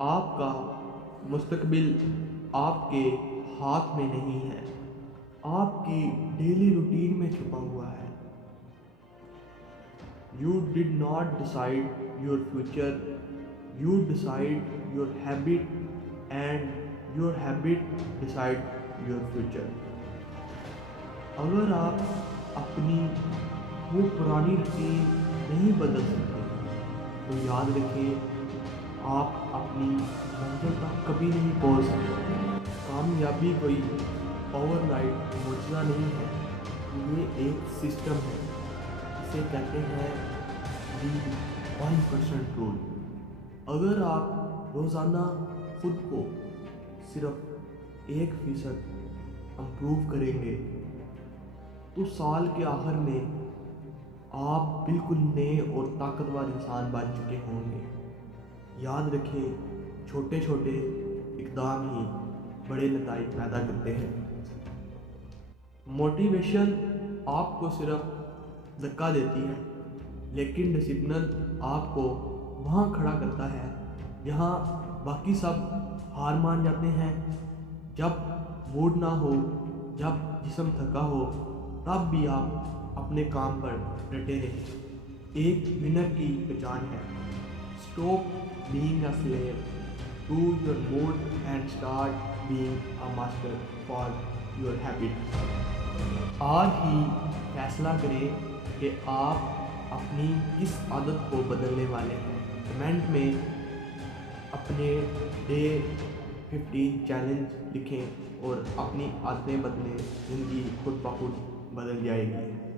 آپ کا مستقبل آپ کے ہاتھ میں نہیں ہے، آپ کی ڈیلی روٹین میں چھپا ہوا ہے۔ You did not decide your future, you decide your habit and your habit decide your future۔ اگر آپ اپنی وہ پرانی روٹین نہیں بدل سکتے تو یاد رکھیں آپ اپنی منزل تک کبھی نہیں پہنچ سکتے۔ کامیابی کوئی اوور نائٹ معجزہ نہیں ہے، یہ ایک سسٹم ہے، اسے کہتے ہیں دی 1% رول۔ اگر آپ روزانہ خود کو صرف 1% امپروو کریں گے تو سال کے آخر میں آپ بالکل نئے اور طاقتور انسان بن چکے ہوں گے۔ یاد رکھیں چھوٹے چھوٹے اقدام ہی بڑے نتائج پیدا کرتے ہیں۔ موٹیویشن آپ کو صرف دھکا دیتی ہے، لیکن ڈسپلن آپ کو وہاں کھڑا کرتا ہے جہاں باقی سب ہار مان جاتے ہیں۔ جب موڈ نہ ہو، جب جسم تھکا ہو، تب بھی آپ اپنے کام پر ڈٹے رہیں۔ ایک ونر کی پہچان ہے stop being a slave to your mood and start being a master for your habit. آج ہی فیصلہ کریں کہ آپ اپنی کس عادت کو بدلنے والے ہیں۔ کمنٹ میں اپنے ڈے 15 چیلنج لکھیں اور اپنی عادتیں بدلیں، زندگی خود بخود بدل جائے گی۔